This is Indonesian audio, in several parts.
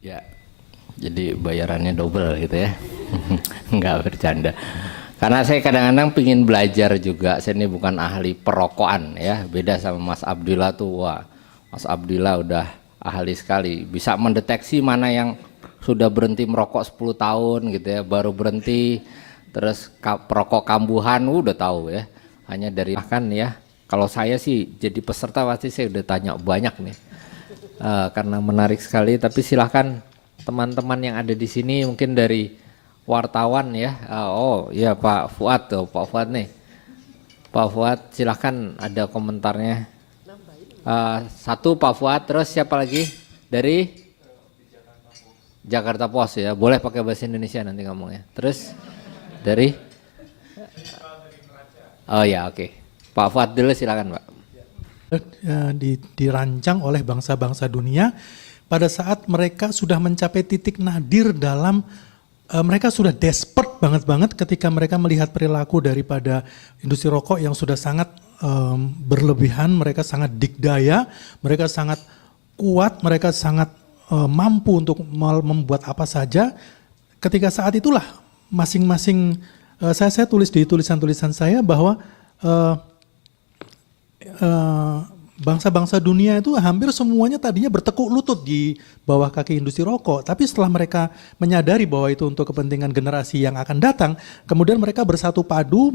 Ya, jadi bayarannya double gitu ya. Nggak bercanda. Karena saya kadang-kadang pingin belajar juga. Saya ini bukan ahli perokokan ya. Beda sama Mas Abdillah tuh. Wah, Mas Abdillah udah ahli sekali. Bisa mendeteksi mana yang sudah berhenti merokok 10 tahun gitu ya. Baru berhenti. Terus perokok kambuhan udah tahu ya. Hanya dari makan ya. Kalau saya sih jadi peserta pasti saya udah tanya banyak nih. Karena menarik sekali. Tapi silahkan teman-teman yang ada di sini mungkin dari wartawan ya. Oh ya Pak Fuad tuh, Pak Fuad nih. Pak Fuad silahkan ada komentarnya. Satu Pak Fuad, terus siapa lagi? Dari Jakarta Post ya. Boleh pakai bahasa Indonesia nanti ngomongnya. Terus dari oh ya oke. Pak Fuad dulu silakan Pak. Dirancang oleh bangsa-bangsa dunia pada saat mereka sudah mencapai titik nadir dalam mereka sudah desperate banget ketika mereka melihat perilaku daripada industri rokok yang sudah sangat berlebihan, mereka sangat dikdaya, mereka sangat kuat, mereka sangat mampu untuk membuat apa saja. Ketika saat itulah masing-masing saya tulis di tulisan-tulisan saya bahwa bangsa-bangsa dunia itu hampir semuanya tadinya bertekuk lutut di bawah kaki industri rokok. Tapi setelah mereka menyadari bahwa itu untuk kepentingan generasi yang akan datang, kemudian mereka bersatu padu,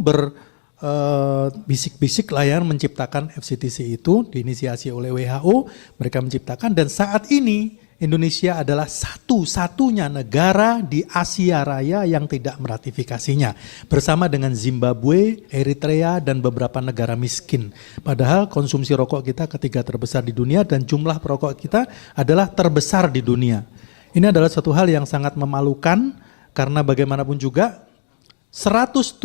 bisik-bisik lah ya, menciptakan FCTC itu, diinisiasi oleh WHO, mereka menciptakan, dan saat ini Indonesia adalah satu-satunya negara di Asia Raya yang tidak meratifikasinya. Bersama dengan Zimbabwe, Eritrea, dan beberapa negara miskin. Padahal konsumsi rokok kita ketiga terbesar di dunia dan jumlah perokok kita adalah terbesar di dunia. Ini adalah suatu hal yang sangat memalukan karena bagaimanapun juga 177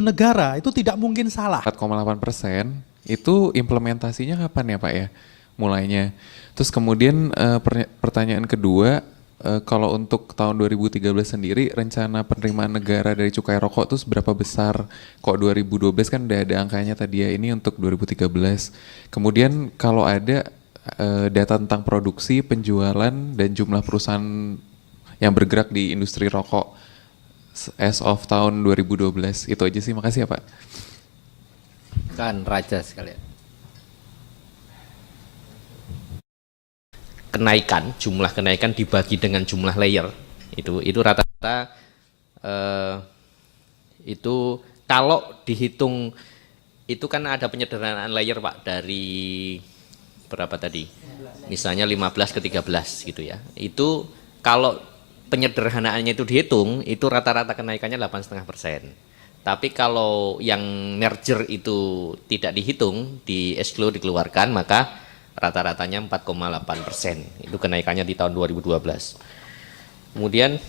negara itu tidak mungkin salah. 4,8% itu implementasinya kapan ya Pak ya mulainya? Terus kemudian pertanyaan kedua, kalau untuk tahun 2013 sendiri rencana penerimaan negara dari cukai rokok itu seberapa besar? Kok 2012 kan udah ada angkanya tadi ya, ini untuk 2013. Kemudian kalau ada data tentang produksi, penjualan, dan jumlah perusahaan yang bergerak di industri rokok as of tahun 2012. Itu aja sih, makasih ya Pak. Kan raja sekalian. Jumlah kenaikan dibagi dengan jumlah layer itu rata-rata itu kalau dihitung itu kan ada penyederhanaan layer Pak dari berapa tadi misalnya 15 ke 13 gitu ya, itu kalau penyederhanaannya itu dihitung itu rata-rata kenaikannya 8,5%. Tapi kalau yang merger itu tidak dihitung, dikeluarkan, maka rata-ratanya 4,8%. Itu kenaikannya di tahun 2012. Kemudian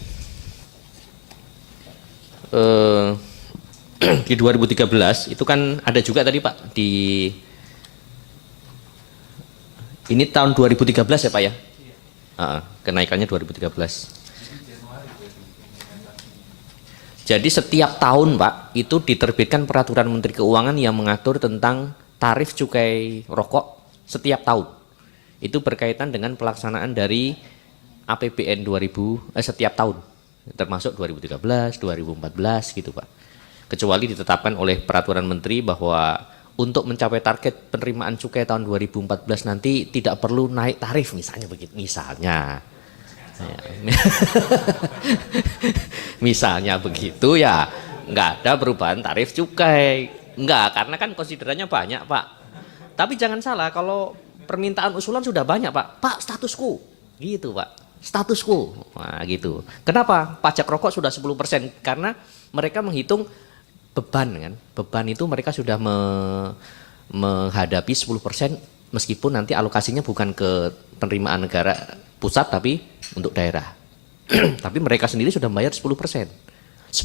di 2013 itu kan ada juga tadi Pak di ini tahun 2013 ya Pak ya? Kenaikannya 2013. Jadi setiap tahun Pak itu diterbitkan peraturan Menteri Keuangan yang mengatur tentang tarif cukai rokok setiap tahun. Itu berkaitan dengan pelaksanaan dari APBN setiap tahun, termasuk 2013, 2014 gitu Pak. Kecuali ditetapkan oleh peraturan menteri bahwa untuk mencapai target penerimaan cukai tahun 2014 nanti tidak perlu naik tarif misalnya begitu. Misalnya begitu ya, nggak ada perubahan tarif cukai. Enggak, karena kan konsiderannya banyak Pak. Tapi jangan salah, kalau permintaan usulan sudah banyak Pak. Pak, status quo. Gitu Pak. Status quo. Nah gitu. Kenapa? Pajak rokok sudah 10%. Karena mereka menghitung beban kan. Beban itu mereka sudah menghadapi 10% meskipun nanti alokasinya bukan ke penerimaan negara pusat tapi untuk daerah. Tapi mereka sendiri sudah membayar 10%.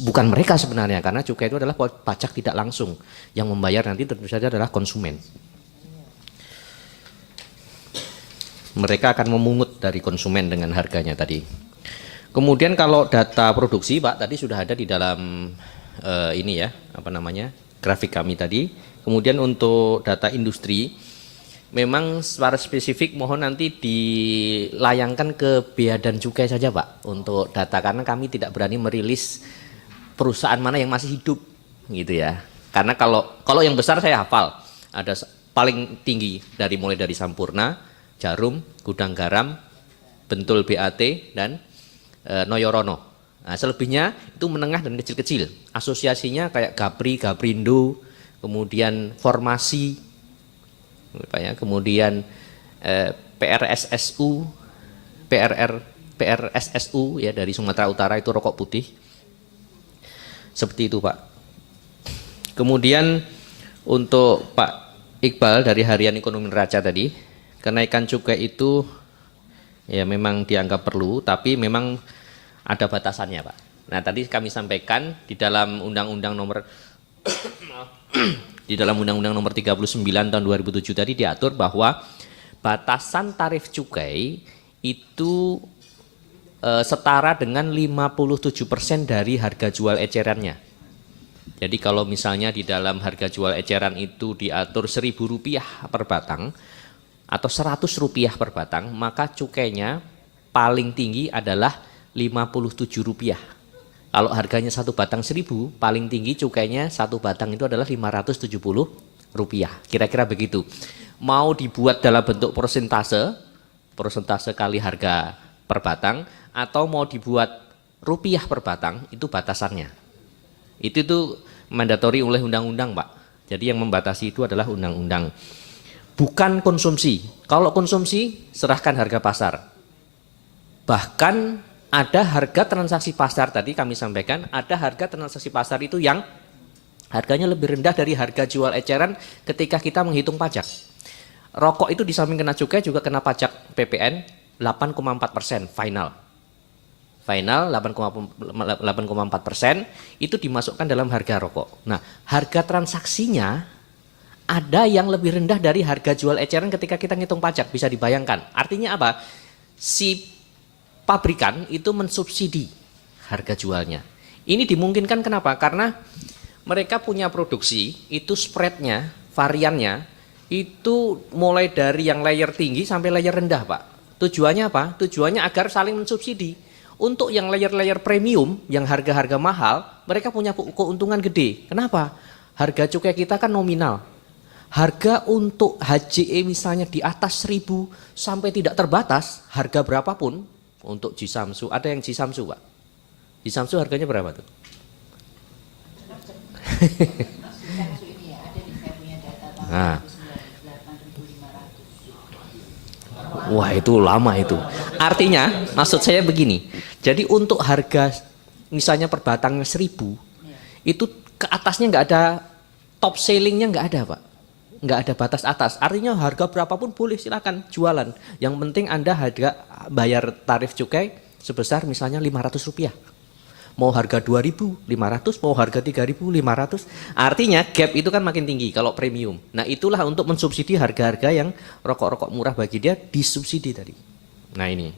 Bukan mereka sebenarnya, karena cukai itu adalah pajak tidak langsung. Yang membayar nanti tentu saja adalah konsumen. Mereka akan memungut dari konsumen dengan harganya tadi. Kemudian kalau data produksi Pak tadi sudah ada di dalam grafik kami tadi. Kemudian untuk data industri memang secara spesifik mohon nanti dilayangkan ke bea dan cukai saja Pak untuk data, karena kami tidak berani merilis perusahaan mana yang masih hidup gitu ya. Karena kalau yang besar saya hafal, ada paling tinggi mulai dari Sampurna, Jarum, Gudang Garam, Bentul BAT, dan Noyorono. Nah, selebihnya itu menengah dan kecil-kecil. Asosiasinya kayak Gapri, Gaprindo, kemudian Formasi, Pak ya, kemudian PRSSU, PRSSU ya dari Sumatera Utara itu rokok putih. Seperti itu Pak. Kemudian untuk Pak Iqbal dari Harian Ekonomi Neraca tadi, kenaikan cukai itu ya memang dianggap perlu, tapi memang ada batasannya Pak. Nah tadi kami sampaikan di dalam Undang-Undang nomor di dalam Undang-Undang nomor 39 tahun 2007 tadi diatur bahwa batasan tarif cukai itu setara dengan 57% dari harga jual ecerannya. Jadi kalau misalnya di dalam harga jual eceran itu diatur Rp1.000 per batang atau Rp100 per batang, maka cukainya paling tinggi adalah Rp57. Kalau harganya satu batang 1.000, paling tinggi cukainya satu batang itu adalah Rp570. Kira-kira begitu. Mau dibuat dalam bentuk persentase kali harga per batang, atau mau dibuat rupiah per batang, itu batasannya. Itu tuh mandatori oleh undang-undang Pak. Jadi yang membatasi itu adalah undang-undang. Bukan konsumsi. Kalau konsumsi serahkan harga pasar. Bahkan ada harga transaksi pasar tadi kami sampaikan, ada harga transaksi pasar itu yang harganya lebih rendah dari harga jual eceran ketika kita menghitung pajak. Rokok itu di samping kena cukai juga kena pajak PPN 8,4% final. Final 8,4% itu dimasukkan dalam harga rokok. Nah, harga transaksinya ada yang lebih rendah dari harga jual eceran ketika kita ngitung pajak, bisa dibayangkan. Artinya apa? Si pabrikan itu mensubsidi harga jualnya. Ini dimungkinkan kenapa? Karena mereka punya produksi, itu spreadnya, variannya, itu mulai dari yang layer tinggi sampai layer rendah Pak. Tujuannya apa? Tujuannya agar saling mensubsidi. Untuk yang layer-layer premium, yang harga-harga mahal, mereka punya keuntungan gede. Kenapa? Harga cukai kita kan nominal. Harga untuk HJE misalnya di atas 1.000 sampai tidak terbatas, harga berapapun, untuk Jisamsu, ada yang Jisamsu Pak. Jisamsu harganya berapa tuh? Nah. Wah itu lama itu. Artinya maksud saya begini. Jadi untuk harga misalnya per batangnya 1.000, itu ke atasnya nggak ada top sellingnya, nggak ada Pak. Nggak ada batas atas. Artinya harga berapapun boleh silakan jualan. Yang penting Anda bayar tarif cukai sebesar misalnya Rp500. Mau harga 2.500, mau harga 3.500. Artinya gap itu kan makin tinggi kalau premium. Nah itulah untuk mensubsidi harga-harga yang rokok-rokok murah bagi dia disubsidi tadi. Nah ini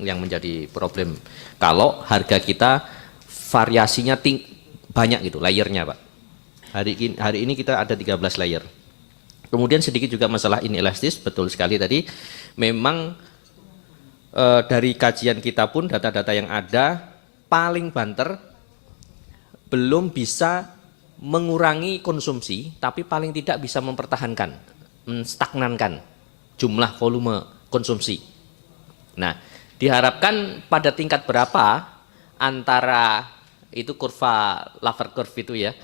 yang menjadi problem. Kalau harga kita variasinya banyak gitu, layernya Pak. Hari ini kita ada 13 layer. Kemudian sedikit juga masalah inelastis, betul sekali tadi. Memang dari kajian kita pun data-data yang ada paling banter belum bisa mengurangi konsumsi, tapi paling tidak bisa mempertahankan, menstagnankan jumlah volume konsumsi. Nah, diharapkan pada tingkat berapa antara itu kurva Laffer curve itu ya,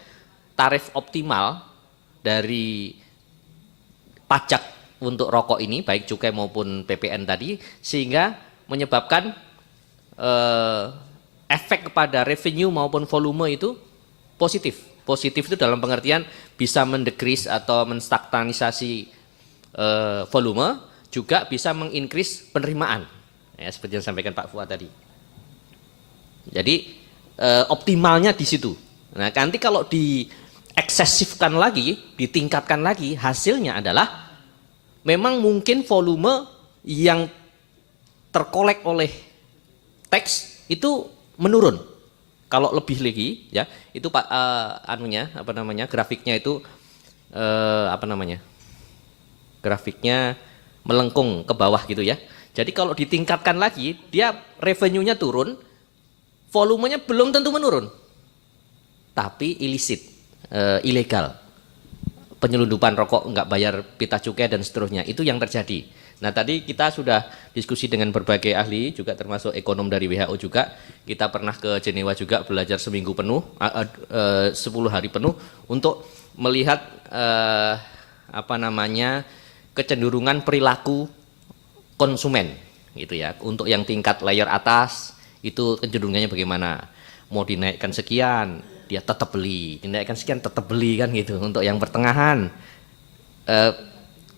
tarif optimal dari pajak untuk rokok ini, baik cukai maupun PPN tadi, sehingga menyebabkan efek kepada revenue maupun volume itu positif. Positif itu dalam pengertian bisa mendekrease atau menstagnanisasi volume, juga bisa mengincrease penerimaan. Ya, seperti yang disampaikan Pak Fuad tadi. Jadi optimalnya di situ. Nah, nanti kalau eksesifkan lagi, ditingkatkan lagi, hasilnya adalah memang mungkin volume yang terkolek oleh teks itu menurun. Kalau lebih lagi ya, itu Pak grafiknya itu grafiknya melengkung ke bawah gitu ya. Jadi kalau ditingkatkan lagi, dia revenue-nya turun, volumenya belum tentu menurun. Tapi illicit, ilegal. Penyelundupan rokok nggak bayar pita cukai dan seterusnya, itu yang terjadi. Nah tadi kita sudah diskusi dengan berbagai ahli, juga termasuk ekonom dari WHO juga. Kita pernah ke Jenewa juga belajar seminggu penuh, 10 hari penuh untuk melihat kecenderungan perilaku konsumen gitu ya. Untuk yang tingkat layer atas itu kecenderungannya bagaimana? Mau dinaikkan sekian, dia tetap beli. Dinaikkan sekian tetap beli kan gitu. Untuk yang pertengahan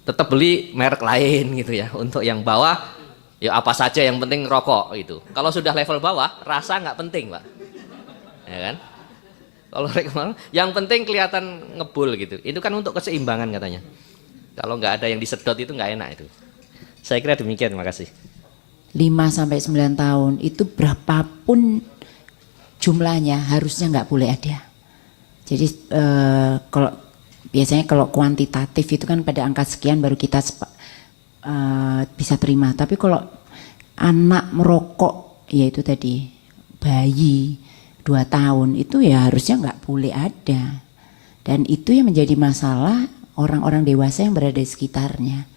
tetap beli merek lain gitu ya. Untuk yang bawah ya apa saja yang penting rokok gitu. Kalau sudah level bawah rasa nggak penting Pak. Ya kan? Kalau yang penting kelihatan ngebul gitu. Itu kan untuk keseimbangan katanya. Kalau nggak ada yang disedot itu nggak enak itu. Saya kira demikian, terima kasih. 5-9 tahun itu berapapun jumlahnya harusnya nggak boleh ada. Jadi kalau biasanya kalau kuantitatif itu kan pada angka sekian baru kita bisa terima. Tapi kalau anak merokok, yaitu tadi bayi 2 tahun itu ya harusnya nggak boleh ada. Dan itu yang menjadi masalah orang-orang dewasa yang berada di sekitarnya.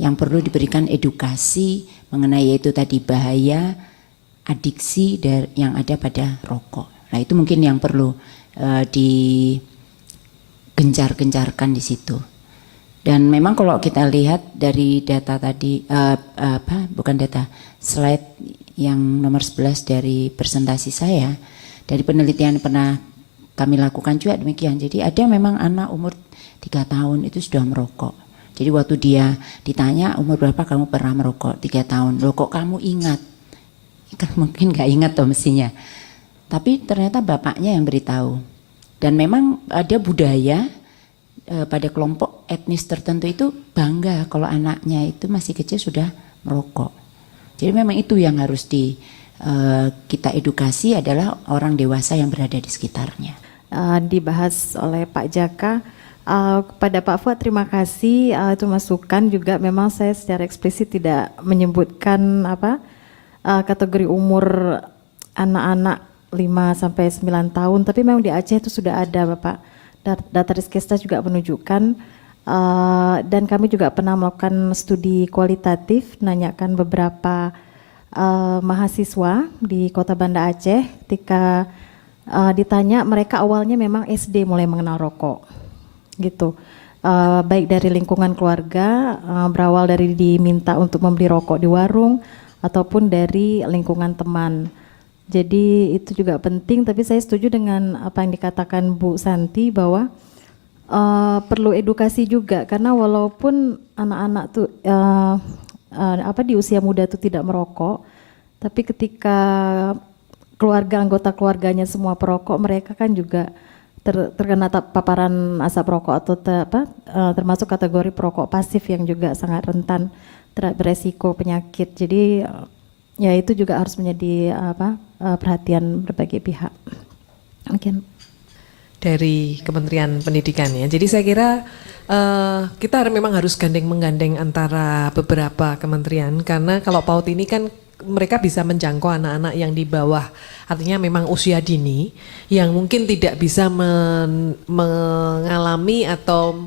Yang perlu diberikan edukasi mengenai yaitu tadi bahaya adiksi yang ada pada rokok. Nah itu mungkin yang perlu digencar-gencarkan di situ. Dan memang kalau kita lihat dari data tadi, slide yang nomor 11 dari presentasi saya, dari penelitian pernah kami lakukan juga demikian. Jadi ada memang anak umur 3 tahun itu sudah merokok. Jadi waktu dia ditanya umur berapa kamu pernah merokok, 3 tahun, loh kok kamu ingat? Kan mungkin gak ingat toh mestinya. Tapi ternyata bapaknya yang beritahu. Dan memang ada budaya pada kelompok etnis tertentu itu bangga kalau anaknya itu masih kecil sudah merokok. Jadi memang itu yang harus kita edukasi adalah orang dewasa yang berada di sekitarnya. Dibahas oleh Pak Jaka. Kepada Pak Fuad terima kasih, itu masukan juga. Memang saya secara eksplisit tidak menyebutkan kategori umur anak-anak 5-9 tahun, tapi memang di Aceh itu sudah ada Bapak. Data Riskesta juga menunjukkan, dan kami juga pernah melakukan studi kualitatif, nanyakan beberapa mahasiswa di Kota Banda Aceh. Ketika ditanya, mereka awalnya memang SD mulai mengenal rokok gitu, baik dari lingkungan keluarga, berawal dari diminta untuk membeli rokok di warung ataupun dari lingkungan teman. Jadi itu juga penting, tapi saya setuju dengan apa yang dikatakan Bu Santi bahwa perlu edukasi juga, karena walaupun anak-anak tuh di usia muda itu tidak merokok, tapi ketika anggota keluarganya semua perokok, mereka kan juga terkena paparan asap rokok atau termasuk kategori perokok pasif yang juga sangat rentan terhadap beresiko penyakit. Jadi ya itu juga harus menjadi perhatian berbagai pihak. Mungkin dari Kementerian Pendidikan ya. Jadi saya kira kita memang harus menggandeng antara beberapa kementerian, karena kalau PAUD ini kan mereka bisa menjangkau anak-anak yang di bawah, artinya memang usia dini yang mungkin tidak bisa mengalami atau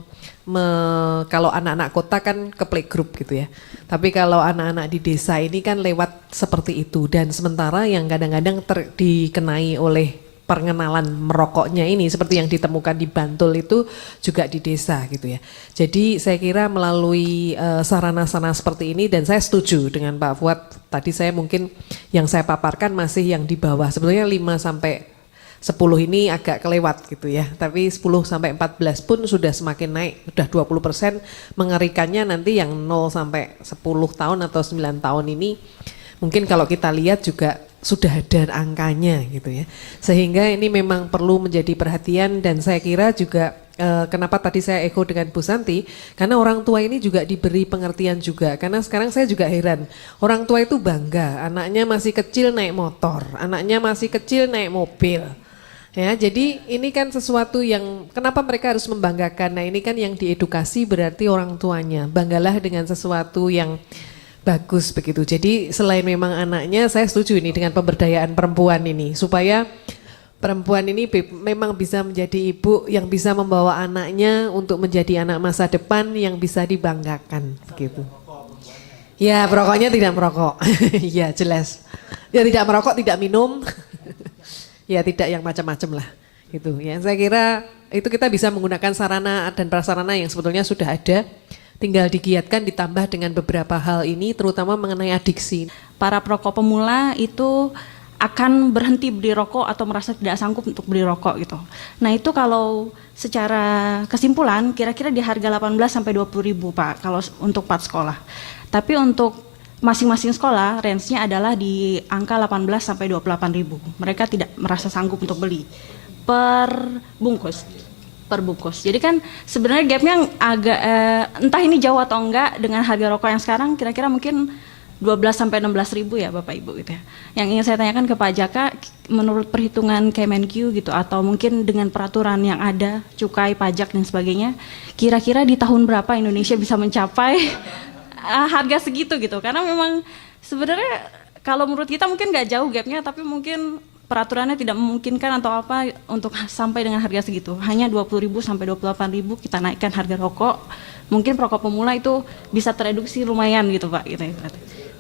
kalau anak-anak kota kan ke playgroup gitu ya. Tapi kalau anak-anak di desa ini kan lewat seperti itu, dan sementara yang kadang-kadang dikenai oleh pengenalan merokoknya ini seperti yang ditemukan di Bantul itu juga di desa gitu ya. Jadi saya kira melalui sarana-sarana seperti ini, dan saya setuju dengan Pak Fuad, tadi saya mungkin yang saya paparkan masih yang di bawah, sebetulnya 5-10 ini agak kelewat gitu ya, tapi 10-14 pun sudah semakin naik, sudah 20%. Mengerikannya nanti yang 0-10 tahun atau 9 tahun ini mungkin kalau kita lihat juga sudah ada angkanya gitu ya. Sehingga ini memang perlu menjadi perhatian, dan saya kira juga kenapa tadi saya echo dengan Bu Santi, karena orang tua ini juga diberi pengertian juga. Karena sekarang saya juga heran, orang tua itu bangga, anaknya masih kecil naik motor, anaknya masih kecil naik mobil. Ya, jadi ini kan sesuatu yang kenapa mereka harus membanggakan. Nah, ini kan yang diedukasi berarti orang tuanya. Banggalah dengan sesuatu yang bagus begitu. Jadi selain memang anaknya, saya setuju ini dengan pemberdayaan perempuan ini supaya perempuan ini memang bisa menjadi ibu yang bisa membawa anaknya untuk menjadi anak masa depan yang bisa dibanggakan begitu. Ya, perokoknya tidak merokok. Ya, jelas. Ya, tidak merokok, tidak minum. Ya, tidak yang macam-macam lah. Gitu ya. Saya kira itu kita bisa menggunakan sarana dan prasarana yang sebetulnya sudah ada. Tinggal digiatkan ditambah dengan beberapa hal ini terutama mengenai adiksi. Para perokok pemula itu akan berhenti beli rokok atau merasa tidak sanggup untuk beli rokok gitu. Nah, itu kalau secara kesimpulan kira-kira di harga 18 sampai 20 ribu Pak kalau untuk part sekolah. Tapi untuk masing-masing sekolah range-nya adalah di angka 18 sampai 28 ribu. Mereka tidak merasa sanggup untuk beli per bungkus. Jadi kan sebenarnya gapnya agak entah ini jauh atau enggak dengan harga rokok yang sekarang kira-kira mungkin 12 sampai 16 ribu ya Bapak Ibu gitu ya. Yang ingin saya tanyakan ke Pak Jaka, menurut perhitungan Kemenq gitu atau mungkin dengan peraturan yang ada, cukai, pajak dan sebagainya, kira-kira di tahun berapa Indonesia bisa mencapai harga segitu gitu? Karena memang sebenarnya kalau menurut kita mungkin nggak jauh gapnya, tapi mungkin peraturannya tidak memungkinkan atau apa untuk sampai dengan harga segitu. Hanya 20 ribu sampai 28 ribu kita naikkan harga rokok. Mungkin perokok pemula itu bisa tereduksi lumayan gitu Pak. Gitu.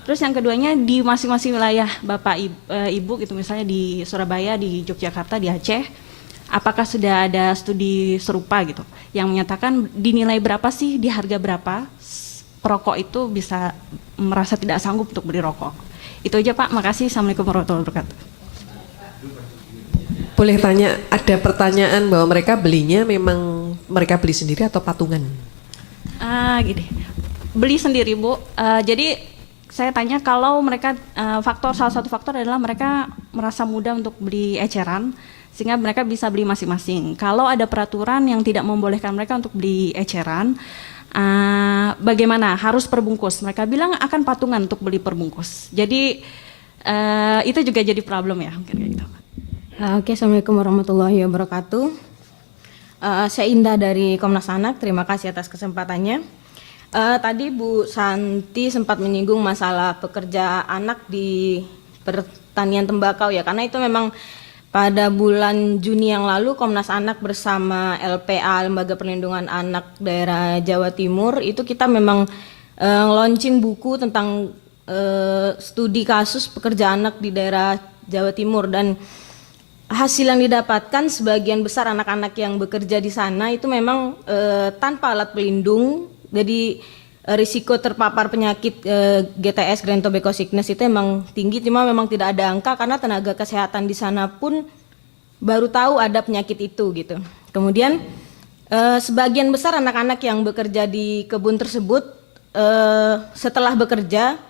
Terus yang keduanya di masing-masing wilayah Bapak Ibu gitu misalnya di Surabaya, di Yogyakarta, di Aceh, apakah sudah ada studi serupa gitu yang menyatakan dinilai berapa sih di harga berapa perokok itu bisa merasa tidak sanggup untuk beli rokok. Itu aja Pak, makasih. Assalamualaikum warahmatullahi wabarakatuh. Boleh tanya, ada pertanyaan bahwa mereka belinya memang mereka beli sendiri atau patungan? Gini, beli sendiri Bu. Jadi saya tanya kalau mereka salah satu faktor adalah mereka merasa mudah untuk beli eceran sehingga mereka bisa beli masing-masing. Kalau ada peraturan yang tidak membolehkan mereka untuk beli eceran, bagaimana? Harus perbungkus. Mereka bilang akan patungan untuk beli perbungkus. Jadi itu juga jadi problem ya mungkin kayak gitu. Oke, Assalamualaikum warahmatullahi wabarakatuh. Saya Indah dari Komnas Anak, terima kasih atas kesempatannya. Tadi Bu Santi sempat menyinggung masalah pekerja anak di pertanian tembakau ya, karena itu memang pada bulan Juni yang lalu Komnas Anak bersama LPA, Lembaga Perlindungan Anak Daerah Jawa Timur, itu kita memang launching buku tentang studi kasus pekerja anak di daerah Jawa Timur, dan hasil yang didapatkan sebagian besar anak-anak yang bekerja di sana itu memang tanpa alat pelindung, jadi risiko terpapar penyakit GTS, Grand Tobacco Sickness itu memang tinggi, cuma memang tidak ada angka karena tenaga kesehatan di sana pun baru tahu ada penyakit itu gitu. Kemudian sebagian besar anak-anak yang bekerja di kebun tersebut setelah bekerja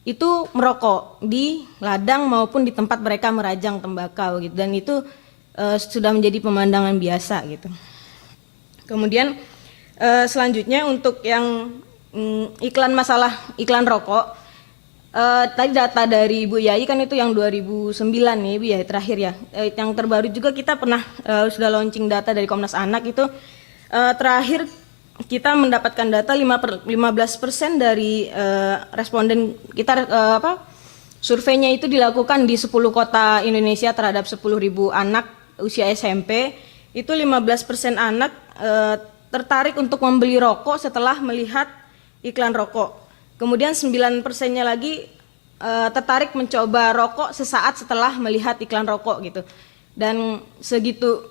itu merokok di ladang maupun di tempat mereka merajang tembakau gitu, dan itu sudah menjadi pemandangan biasa gitu. Kemudian selanjutnya untuk yang iklan rokok, tadi data dari Bu Yai kan itu yang 2009 nih Bu Yai terakhir ya. Yang terbaru juga kita pernah sudah launching data dari Komnas Anak itu terakhir kita mendapatkan data 15% dari responden kita surveinya itu dilakukan di 10 kota Indonesia terhadap 10.000 anak usia SMP. Itu 15% anak tertarik untuk membeli rokok setelah melihat iklan rokok. Kemudian 9%-nya lagi tertarik mencoba rokok sesaat setelah melihat iklan rokok gitu. Dan segitu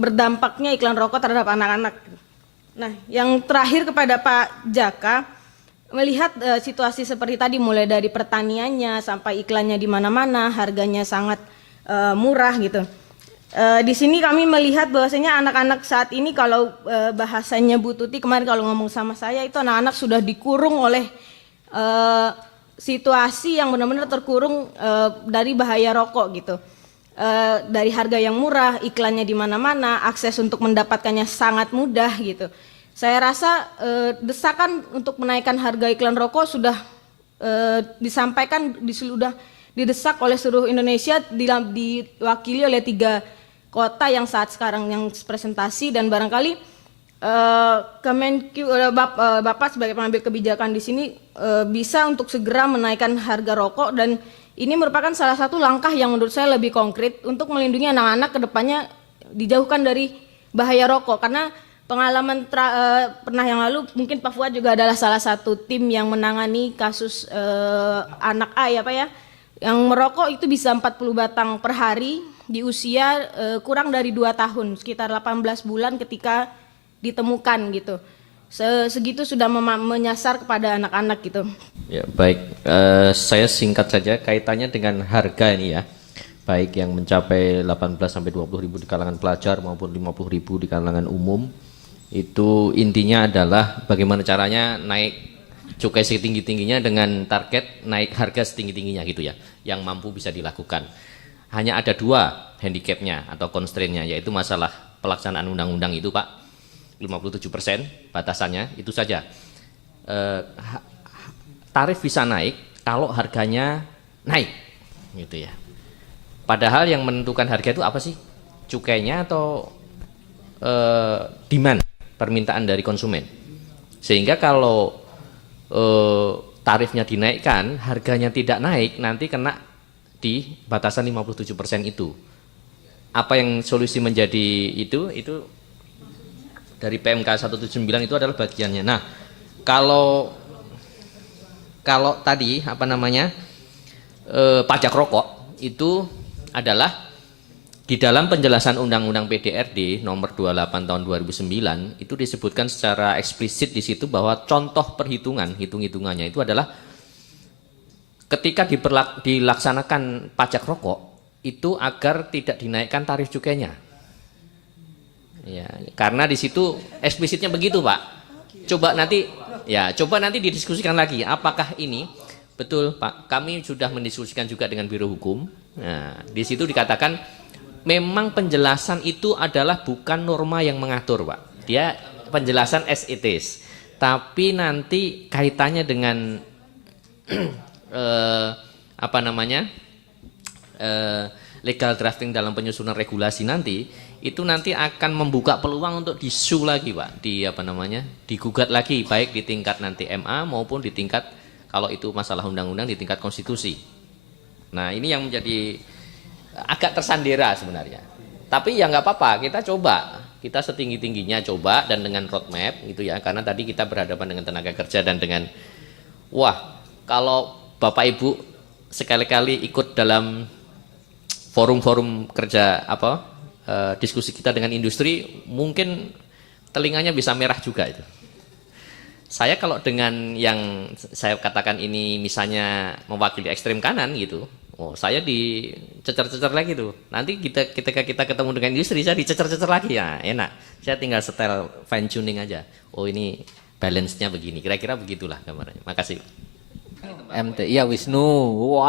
berdampaknya iklan rokok terhadap anak-anak. Nah, yang terakhir kepada Pak Jaka, melihat situasi seperti tadi mulai dari pertaniannya sampai iklannya di mana-mana, harganya sangat murah gitu. Di sini kami melihat bahwasanya anak-anak saat ini kalau bahasanya Bu Tuti kemarin kalau ngomong sama saya itu anak-anak sudah dikurung oleh situasi yang benar-benar terkurung dari bahaya rokok gitu. Dari harga yang murah, iklannya di mana-mana, akses untuk mendapatkannya sangat mudah gitu. Saya rasa desakan untuk menaikkan harga iklan rokok sudah disampaikan, sudah didesak oleh seluruh Indonesia, diwakili oleh 3 kota yang saat sekarang yang presentasi, dan barangkali Kemenkyu, Bapak sebagai pengambil kebijakan di sini bisa untuk segera menaikkan harga rokok, dan ini merupakan salah satu langkah yang menurut saya lebih konkret untuk melindungi anak-anak ke depannya dijauhkan dari bahaya rokok. Karena pengalaman pernah yang lalu mungkin Pak Fuad juga adalah salah satu tim yang menangani kasus anak A ya Pak ya, yang merokok itu bisa 40 batang per hari di usia kurang dari 2 tahun, sekitar 18 bulan ketika ditemukan gitu. Segitu sudah menyasar kepada anak-anak gitu. Ya, baik, saya singkat saja kaitannya dengan harga ini ya. Baik yang mencapai 18 sampai 20 ribu di kalangan pelajar maupun 50 ribu di kalangan umum. Itu intinya adalah bagaimana caranya naik cukai setinggi-tingginya dengan target naik harga setinggi-tingginya gitu ya. Yang mampu bisa dilakukan. Hanya ada 2 handicapnya atau constraint-nya, yaitu masalah pelaksanaan undang-undang itu Pak. 57% batasannya, itu saja. Tarif bisa naik kalau harganya naik gitu ya. Padahal yang menentukan harga itu apa sih? Cukainya atau demand, permintaan dari konsumen. Sehingga kalau tarifnya dinaikkan, harganya tidak naik, nanti kena di batasan 57% itu. Apa yang solusi menjadi itu dari PMK 179 itu adalah bagiannya. Nah, kalau tadi apa namanya pajak rokok itu adalah di dalam penjelasan Undang-Undang PDRD nomor 28 tahun 2009 itu disebutkan secara eksplisit di situ bahwa contoh hitung-hitungannya itu adalah ketika dilaksanakan pajak rokok itu agar tidak dinaikkan tarif cukainya. Ya, karena di situ eksplisitnya begitu Pak. Coba nanti didiskusikan lagi. Apakah ini betul Pak? Kami sudah mendiskusikan juga dengan Biro Hukum. Nah, di situ dikatakan memang penjelasan itu adalah bukan norma yang mengatur Pak. Dia penjelasan as it is. Tapi nanti kaitannya dengan legal drafting dalam penyusunan regulasi nanti. Itu nanti akan membuka peluang untuk disu lagi Pak, digugat lagi baik di tingkat nanti MA maupun di tingkat kalau itu masalah undang-undang di tingkat konstitusi. Nah ini yang menjadi agak tersandera sebenarnya. Tapi ya nggak apa-apa, kita setinggi-tingginya coba dan dengan roadmap gitu ya, karena tadi kita berhadapan dengan tenaga kerja dan dengan kalau Bapak Ibu sekali-kali ikut dalam forum-forum kerja diskusi kita dengan industri, mungkin telinganya bisa merah juga itu. Saya kalau dengan yang saya katakan ini misalnya mewakili ekstrem kanan gitu, saya dicecer-cecer lagi tuh. Nanti ketika kita ketemu dengan industri, saya dicecer-cecer lagi ya, enak. Saya tinggal setel fine tuning aja. Ini balance-nya begini. Kira-kira begitulah gambarnya. Makasih. MT, iya Wisnu,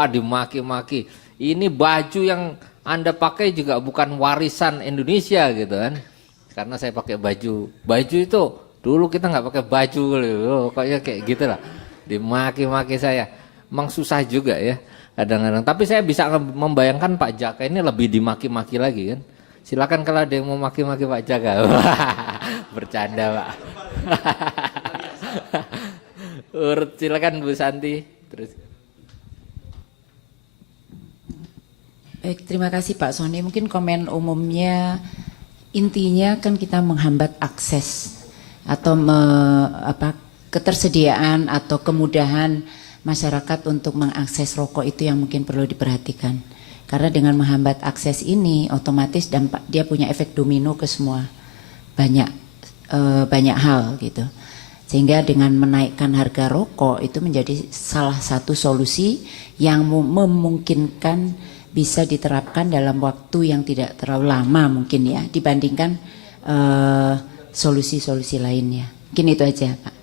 dimaki-maki. Ini baju yang Anda pakai juga bukan warisan Indonesia gitu kan. Karena saya pakai baju itu dulu kita nggak pakai baju kayaknya kayak gitu lah. Dimaki-maki saya. Emang susah juga ya kadang-kadang. Tapi saya bisa membayangkan Pak Jaka ini lebih dimaki-maki lagi kan. Silakan kalau ada yang mau maki-maki Pak Jaka. Bercanda Pak. Silakan Bu Santi. Terus. Baik, terima kasih Pak Sony. Mungkin komen umumnya intinya kan kita menghambat akses atau ketersediaan atau kemudahan masyarakat untuk mengakses rokok itu yang mungkin perlu diperhatikan. Karena dengan menghambat akses ini otomatis dia punya efek domino ke semua banyak hal gitu. Sehingga dengan menaikkan harga rokok itu menjadi salah satu solusi yang memungkinkan bisa diterapkan dalam waktu yang tidak terlalu lama mungkin ya dibandingkan solusi-solusi lainnya. Mungkin itu aja Pak.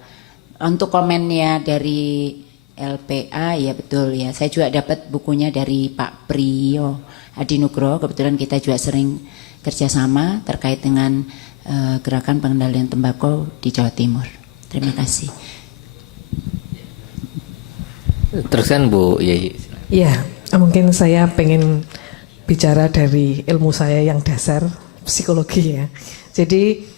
Untuk komennya dari LPA ya betul ya. Saya juga dapat bukunya dari Pak Priyo Adinugro. Kebetulan kita juga sering kerjasama terkait dengan gerakan pengendalian tembakau di Jawa Timur. Terima kasih. Teruskan Bu Yai. Ya, mungkin saya pengen bicara dari ilmu saya yang dasar psikologi ya. Jadi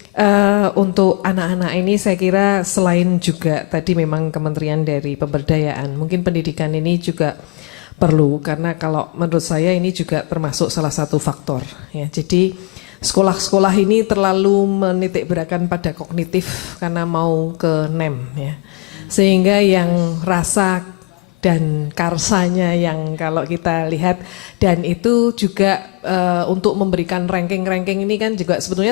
untuk anak-anak ini saya kira selain juga tadi memang Kementerian dari Pemberdayaan, mungkin pendidikan ini juga perlu, karena kalau menurut saya ini juga termasuk salah satu faktor ya. Jadi sekolah-sekolah ini terlalu menitikberatkan pada kognitif karena mau ke NEM ya. Sehingga yang rasa dan karsanya yang kalau kita lihat, dan itu juga untuk memberikan ranking-ranking ini kan juga sebetulnya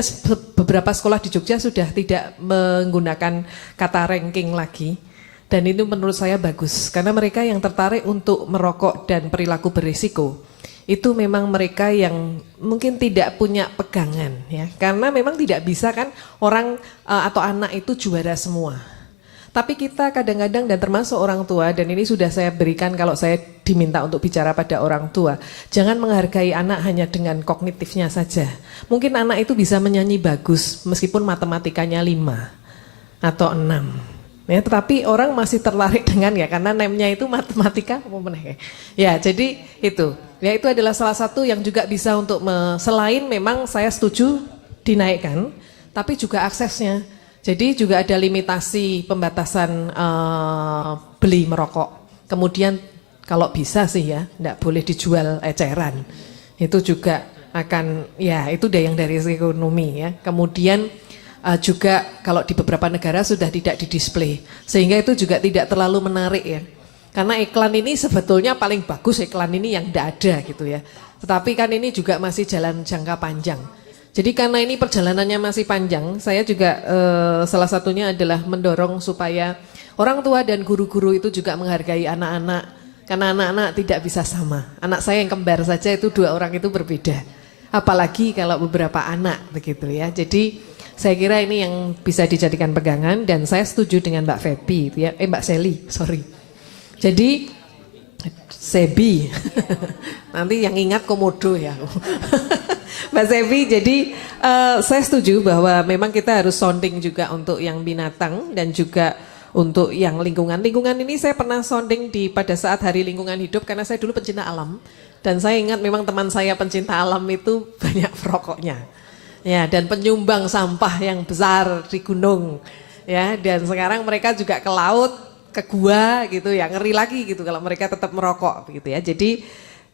beberapa sekolah di Jogja sudah tidak menggunakan kata ranking lagi, dan itu menurut saya bagus karena mereka yang tertarik untuk merokok dan perilaku berisiko itu memang mereka yang mungkin tidak punya pegangan ya, karena memang tidak bisa kan orang atau anak itu juara semua. Tapi kita kadang-kadang dan termasuk orang tua, dan ini sudah saya berikan kalau saya diminta untuk bicara pada orang tua, jangan menghargai anak hanya dengan kognitifnya saja. Mungkin anak itu bisa menyanyi bagus meskipun matematikanya 5 atau 6. Ya, tetapi orang masih tertarik dengan ya karena nemnya itu matematika apa meneh. Ya, jadi itu. Ya, itu adalah salah satu yang juga bisa untuk selain memang saya setuju dinaikkan, tapi juga aksesnya. Jadi juga ada limitasi pembatasan beli merokok. Kemudian kalau bisa sih ya, enggak boleh dijual eceran. Itu juga akan, ya itu deh yang dari segi ekonomi ya. Kemudian juga kalau di beberapa negara sudah tidak didisplay. Sehingga itu juga tidak terlalu menarik ya. Karena iklan ini sebetulnya paling bagus iklan ini yang enggak ada gitu ya. Tetapi kan ini juga masih jalan jangka panjang. Jadi karena ini perjalanannya masih panjang, saya juga salah satunya adalah mendorong supaya orang tua dan guru-guru itu juga menghargai anak-anak. Karena anak-anak tidak bisa sama. Anak saya yang kembar saja itu 2 orang itu berbeda. Apalagi kalau beberapa anak begitu ya. Jadi saya kira ini yang bisa dijadikan pegangan, dan saya setuju dengan Mbak Febi itu ya. Mbak Seli, sorry. Jadi Sebi, nanti yang ingat komodo ya. Mbak Sevi, jadi saya setuju bahwa memang kita harus sounding juga untuk yang binatang dan juga untuk yang lingkungan. Lingkungan ini saya pernah sounding pada saat Hari Lingkungan Hidup karena saya dulu pencinta alam. Dan saya ingat memang teman saya pencinta alam itu banyak perokoknya. Ya, dan penyumbang sampah yang besar di gunung. Ya, dan sekarang mereka juga ke laut, ke gua gitu ya, ngeri lagi gitu kalau mereka tetap merokok gitu ya. Jadi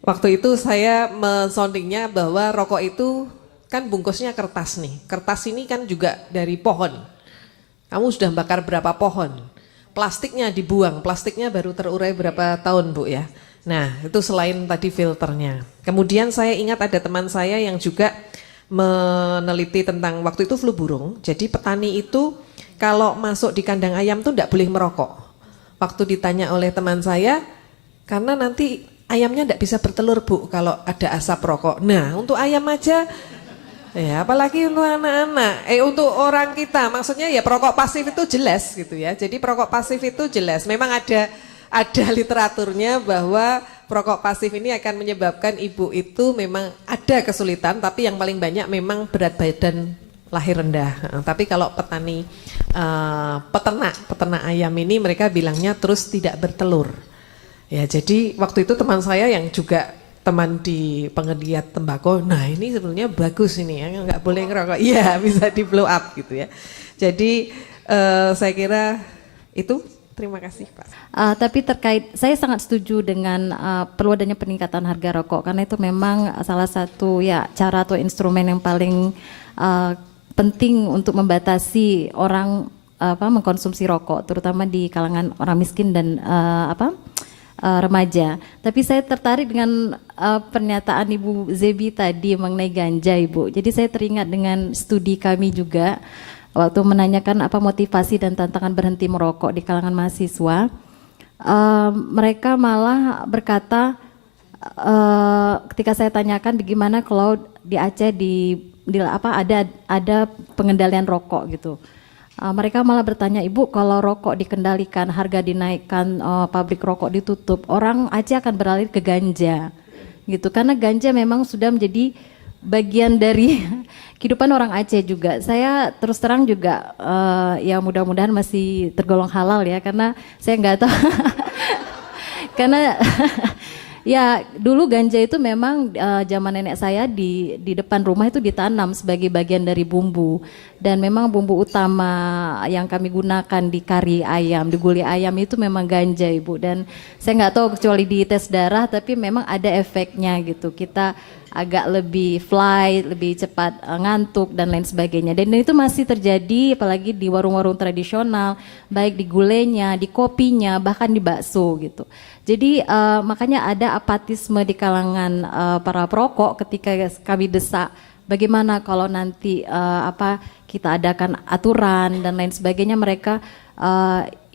waktu itu saya mensoundingnya bahwa rokok itu kan bungkusnya kertas nih. Kertas ini kan juga dari pohon. Kamu sudah bakar berapa pohon? Plastiknya dibuang, plastiknya baru terurai berapa tahun Bu ya. Nah itu selain tadi filternya. Kemudian saya ingat ada teman saya yang juga meneliti tentang waktu itu flu burung. Jadi petani itu kalau masuk di kandang ayam tuh tidak boleh merokok. Waktu ditanya oleh teman saya, karena nanti ayamnya tidak bisa bertelur Bu kalau ada asap rokok. Nah untuk ayam aja, ya apalagi untuk anak-anak, untuk orang kita, maksudnya ya perokok pasif itu jelas gitu ya. Jadi perokok pasif itu jelas, memang ada literaturnya bahwa perokok pasif ini akan menyebabkan ibu itu memang ada kesulitan, tapi yang paling banyak memang berat badan lahir rendah. Tapi kalau petani, peternak ayam ini mereka bilangnya terus tidak bertelur. Ya jadi waktu itu teman saya yang juga teman di penggiat tembakau, nah ini sebenarnya bagus ini ya, nggak boleh ngerokok, iya bisa di blow up gitu ya. Jadi saya kira itu, terima kasih Pak. Tapi terkait, saya sangat setuju dengan perlu adanya peningkatan harga rokok, karena itu memang salah satu ya cara atau instrumen yang paling penting untuk membatasi orang mengkonsumsi rokok, terutama di kalangan orang miskin dan remaja. Tapi saya tertarik dengan pernyataan Ibu Zebi tadi mengenai ganja Ibu. Jadi saya teringat dengan studi kami juga waktu menanyakan apa motivasi dan tantangan berhenti merokok di kalangan mahasiswa. Mereka malah berkata ketika saya tanyakan bagaimana kalau di Aceh ada pengendalian rokok gitu. Mereka malah bertanya, Ibu kalau rokok dikendalikan, harga dinaikkan, pabrik rokok ditutup, orang Aceh akan beralih ke ganja gitu. Karena ganja memang sudah menjadi bagian dari kehidupan orang Aceh juga. Saya terus terang juga ya mudah-mudahan masih tergolong halal ya, karena saya nggak tahu karena Ya, dulu ganja itu memang zaman nenek saya di depan rumah itu ditanam sebagai bagian dari bumbu. Dan memang bumbu utama yang kami gunakan di kari ayam, di gulai ayam itu memang ganja, Ibu. Dan saya nggak tahu kecuali di tes darah, tapi memang ada efeknya gitu. Kita agak lebih fly, lebih cepat ngantuk dan lain sebagainya. Dan itu masih terjadi apalagi di warung-warung tradisional, baik di gulainya, di kopinya, bahkan di bakso gitu. Jadi makanya ada apatisme di kalangan para perokok ketika kami desak bagaimana kalau nanti kita adakan aturan dan lain sebagainya, mereka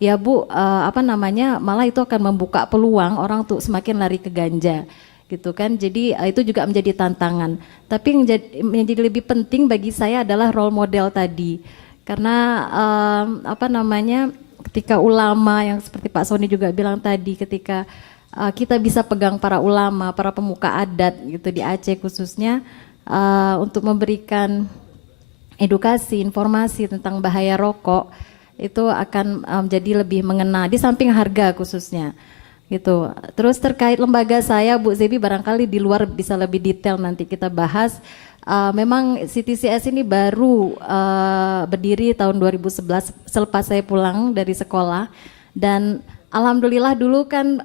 ya Bu malah itu akan membuka peluang orang untuk semakin lari ke ganja gitu kan. Jadi itu juga menjadi tantangan. Tapi yang menjadi lebih penting bagi saya adalah role model tadi. Karena ketika ulama yang seperti Pak Sony juga bilang tadi, ketika kita bisa pegang para ulama, para pemuka adat gitu di Aceh khususnya untuk memberikan edukasi, informasi tentang bahaya rokok, itu akan menjadi lebih mengena di samping harga khususnya. Gitu. Terus terkait lembaga saya, Bu Zebi barangkali di luar bisa lebih detail nanti kita bahas. Memang CTCS ini baru berdiri tahun 2011 selepas saya pulang dari sekolah, dan alhamdulillah dulu kan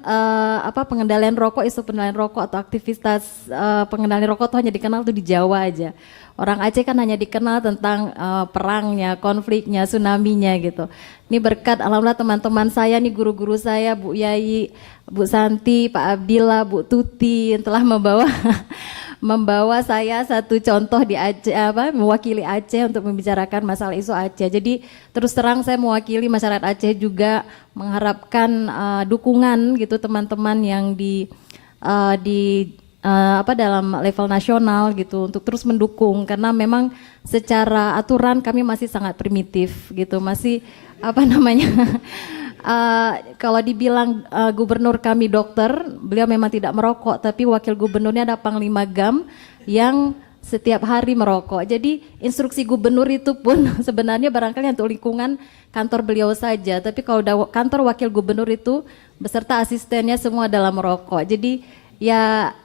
pengendalian rokok, isu pengendalian rokok atau aktivitas pengendalian rokok itu hanya dikenal tuh di Jawa aja. Orang Aceh kan hanya dikenal tentang perangnya, konfliknya, tsunami-nya gitu. Ini berkat alhamdulillah teman-teman saya nih, guru-guru saya, Bu Yayi, Bu Santi, Pak Abdillah, Bu Tuti yang telah membawa saya satu contoh di Aceh, mewakili Aceh untuk membicarakan masalah isu Aceh. Jadi terus terang saya mewakili masyarakat Aceh juga mengharapkan dukungan gitu teman-teman yang dalam level nasional gitu untuk terus mendukung, karena memang secara aturan kami masih sangat primitif gitu, masih kalau dibilang gubernur kami dokter, beliau memang tidak merokok, tapi wakil gubernurnya ada Panglima Gam yang setiap hari merokok. Jadi instruksi gubernur itu pun sebenarnya barangkali untuk lingkungan kantor beliau saja, tapi kalau kantor wakil gubernur itu beserta asistennya semua dalam merokok. Jadi ya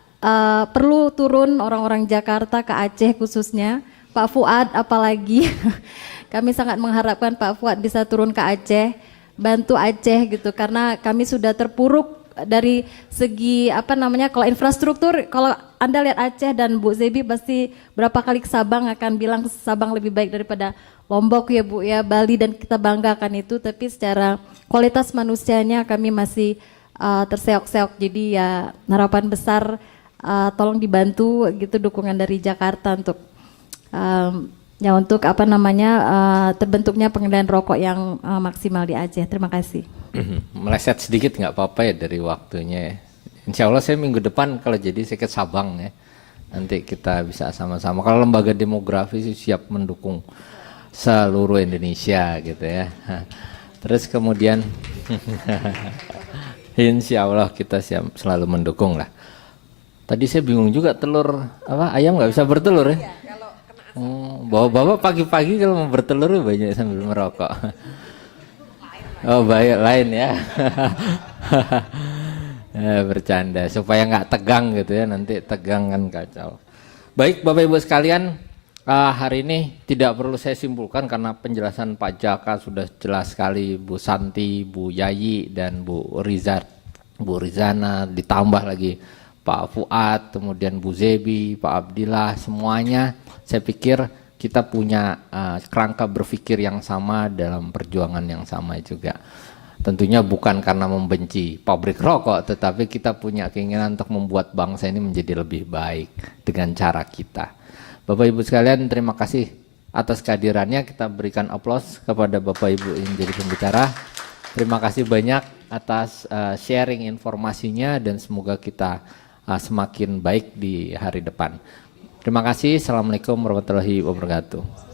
perlu turun orang-orang Jakarta ke Aceh khususnya, Pak Fuad apalagi kami sangat mengharapkan Pak Fuad bisa turun ke Aceh, bantu Aceh gitu, karena kami sudah terpuruk dari segi kalau infrastruktur. Kalau Anda lihat Aceh dan Bu Zebi pasti berapa kali ke Sabang akan bilang Sabang lebih baik daripada Lombok ya Bu ya, Bali, dan kita banggakan itu, tapi secara kualitas manusianya kami masih terseok-seok. Jadi ya harapan besar tolong dibantu gitu dukungan dari Jakarta untuk terbentuknya pengendalian rokok yang maksimal di Aceh. Terima kasih. Meleset sedikit nggak apa-apa ya dari waktunya. Insya Allah saya minggu depan kalau jadi saya ke Sabang ya. Nanti kita bisa sama-sama. Kalau lembaga demografi sih siap mendukung seluruh Indonesia gitu ya. Terus kemudian insya Allah kita siap selalu mendukung lah. Tadi saya bingung juga, telur ayam nggak bisa bertelur ya? Bapak pagi-pagi kalau mau bertelur banyak sambil merokok. Oh banyak lain ya. Bercanda supaya nggak tegang gitu ya, nanti tegang kan kacau. Baik Bapak Ibu sekalian, hari ini tidak perlu saya simpulkan karena penjelasan Pak Jaka sudah jelas sekali, Bu Santi, Bu Yayi dan Bu Rizana, ditambah lagi Pak Fuad, kemudian Bu Zebi, Pak Abdillah, semuanya saya pikir kita punya kerangka berpikir yang sama dalam perjuangan yang sama juga. Tentunya bukan karena membenci pabrik rokok, tetapi kita punya keinginan untuk membuat bangsa ini menjadi lebih baik dengan cara kita. Bapak Ibu sekalian, terima kasih atas kehadirannya. Kita berikan aplaus kepada Bapak Ibu yang jadi pembicara. Terima kasih banyak atas sharing informasinya dan semoga kita semakin baik di hari depan. Terima kasih. Assalamualaikum warahmatullahi wabarakatuh.